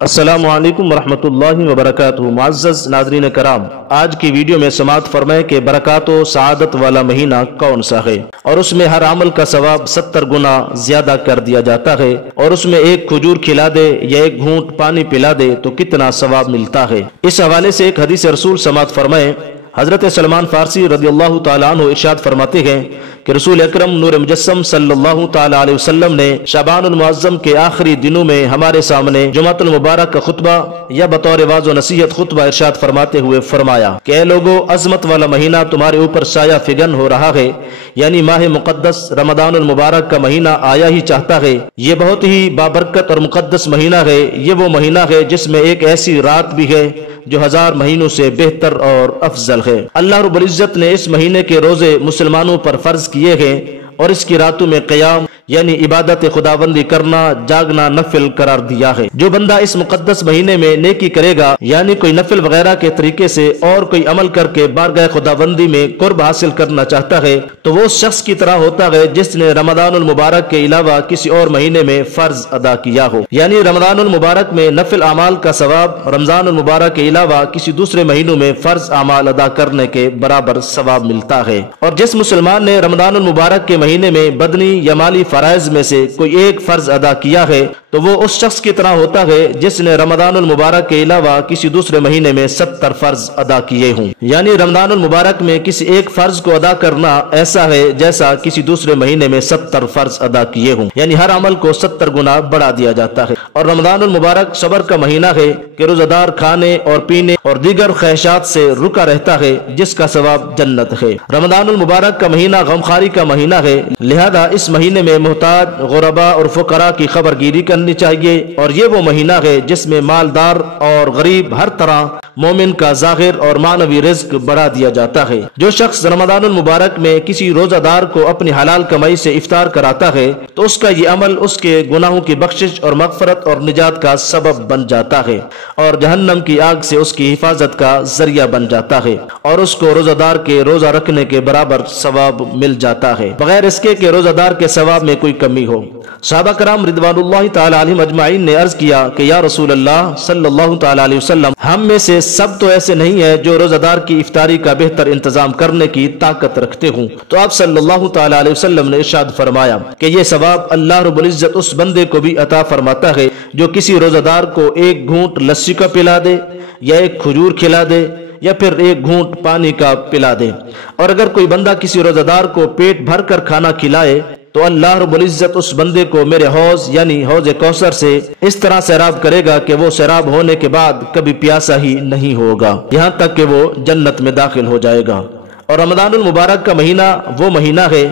السلام علیکم ورحمۃ اللہ وبرکاتہ۔ معزز ناظرین کرام، آج کی ویڈیو میں سماعت فرمائیں کہ برکات و سعادت والا مہینہ کون سا ہے اور اس میں ہر عمل کا ثواب 70 گنا زیادہ کر دیا جاتا ہے، اور اس میں ایک کھجور کھلا دے یا ایک گھونٹ پانی پلا دے تو کتنا ثواب ملتا ہے۔ اس حوالے سے ایک حدیث رسول سماعت فرمائیں۔ حضرت سلمان فارسی رضی اللہ تعالیٰ عنہ ارشاد فرماتے ہیں کہ رسول اکرم نور مجسم صلی اللہ تعالیٰ علیہ وسلم نے شعبان المعظم کے آخری دنوں میں ہمارے سامنے جمعۃ المبارک کا خطبہ یا بطور واعظ و نصیحت خطبہ ارشاد فرماتے ہوئے فرمایا کہ اے لوگو، عظمت والا مہینہ تمہارے اوپر سایہ فگن ہو رہا ہے، یعنی ماہ مقدس رمضان المبارک کا مہینہ آیا ہی چاہتا ہے۔ یہ بہت ہی بابرکت اور مقدس مہینہ ہے۔ یہ وہ مہینہ ہے جس میں ایک ایسی رات بھی ہے جو 1000 مہینوں سے بہتر اور افضل ہے۔ اللہ رب العزت نے اس مہینے کے روزے مسلمانوں پر فرض کیے ہیں اور اس کی راتوں میں قیام یعنی عبادت خداوندی کرنا، جاگنا نفل قرار دیا ہے۔ جو بندہ اس مقدس مہینے میں نیکی کرے گا، یعنی کوئی نفل وغیرہ کے طریقے سے اور کوئی عمل کر کے بارگاہ خداوندی میں قرب حاصل کرنا چاہتا ہے، تو وہ شخص کی طرح ہوتا ہے جس نے رمضان المبارک کے علاوہ کسی اور مہینے میں فرض ادا کیا ہو۔ یعنی رمضان المبارک میں نفل اعمال کا ثواب رمضان المبارک کے علاوہ کسی دوسرے مہینوں میں فرض اعمال ادا کرنے کے برابر ثواب ملتا ہے۔ اور جس مسلمان نے رمضان المبارک کے مہینے میں بدنی یا مالی فرائض میں سے کوئی ایک فرض ادا کیا ہے تو وہ اس شخص کی طرح ہوتا ہے جس نے رمضان المبارک کے علاوہ کسی دوسرے مہینے میں 70 فرض ادا کیے ہوں۔ یعنی رمضان المبارک میں کسی ایک فرض کو ادا کرنا ایسا ہے جیسا کسی دوسرے مہینے میں 70 فرض ادا کیے ہوں، یعنی ہر عمل کو 70 گنا بڑھا دیا جاتا ہے۔ اور رمضان المبارک صبر کا مہینہ ہے کہ روزہ دار کھانے اور پینے اور دیگر خواہشات سے رکا رہتا ہے، جس کا ثواب جنت ہے۔ رمضان المبارک کا مہینہ غمخواری کا مہینہ ہے، لہذا اس مہینے میں محتاج، غرباء اور فقراء کی خبر گیری کرنی چاہیے، اور یہ وہ مہینہ ہے جس میں مالدار اور غریب ہر طرح مومن کا ظاہر اور معنوی رزق بڑھا دیا جاتا ہے۔ جو شخص رمضان المبارک میں کسی روزہ دار کو اپنی حلال کمائی سے افطار کراتا ہے تو اس کا یہ عمل اس کے گناہوں کی بخشش اور مغفرت اور نجات کا سبب بن جاتا ہے، اور جہنم کی آگ سے اس کی حفاظت کا ذریعہ بن جاتا ہے، اور اس کو روزہ دار کے روزہ رکھنے کے برابر ثواب مل جاتا ہے، بغیر اس کے کہ روزہ دار کے ثواب میں کوئی کمی ہو۔ صحابہ کرام رضوان اللہ تعالی علیہم اجمعین نے عرض کیا کہ یا رسول اللہ صلی اللہ تعالی علیہ وسلم، ہم میں سے سب تو ایسے نہیں ہیں جو روزہ دار کی افطاری کا بہتر انتظام کرنے کی طاقت رکھتے ہوں۔ تو آپ صلی اللہ تعالی علیہ وسلم نے ارشاد فرمایا کہ یہ ثواب اللہ رب العزت اس بندے کو بھی عطا فرماتا ہے جو کسی روزہ دار کو ایک گھونٹ لسی کا پلا دے یا ایک کھجور کھلا دے یا پھر ایک گھونٹ پانی کا پلا دے۔ اور اگر کوئی بندہ کسی روزہ دار کو پیٹ بھر کر کھانا کھلائے تو اللہ رب العزت اس بندے کو میرے حوض یعنی حوض کوثر سے اس طرح سیراب کرے گا کہ وہ سیراب ہونے کے بعد کبھی پیاسا ہی نہیں ہوگا، یہاں تک کہ وہ جنت میں داخل ہو جائے گا۔ اور رمضان المبارک کا مہینہ وہ مہینہ ہے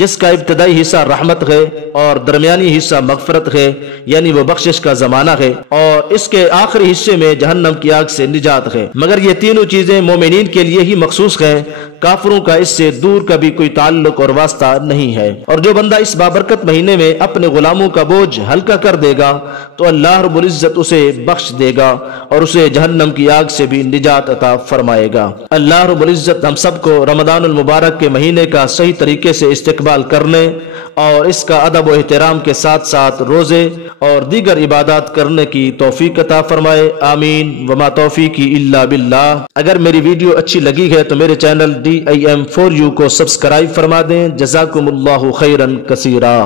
جس کا ابتدائی حصہ رحمت ہے اور درمیانی حصہ مغفرت ہے، یعنی وہ بخشش کا زمانہ ہے، اور اس کے آخری حصے میں جہنم کی آگ سے نجات ہے۔ مگر یہ تینوں چیزیں مومنین کے لیے ہی مخصوص ہیں، کافروں کا اس سے دور کا بھی کوئی تعلق اور واسطہ نہیں ہے۔ اور جو بندہ اس بابرکت مہینے میں اپنے غلاموں کا بوجھ ہلکا کر دے گا تو اللہ رب العزت اسے بخش دے گا اور اسے جہنم کی آگ سے بھی نجات عطا فرمائے گا۔ اللہ رب العزت ہم سب کو رمضان المبارک کے مہینے کا صحیح طریقے سے استقبال کرنے اور اس کا ادب و احترام کے ساتھ ساتھ روزے اور دیگر عبادات کرنے کی توفیق عطا فرمائے، آمین۔ وما توفیقی الا باللہ۔ اگر میری ویڈیو اچھی لگی ہے تو میرے چینل DIM4U کو سبسکرائب فرما دیں۔ جزاکم اللہ خیرا کثیرا۔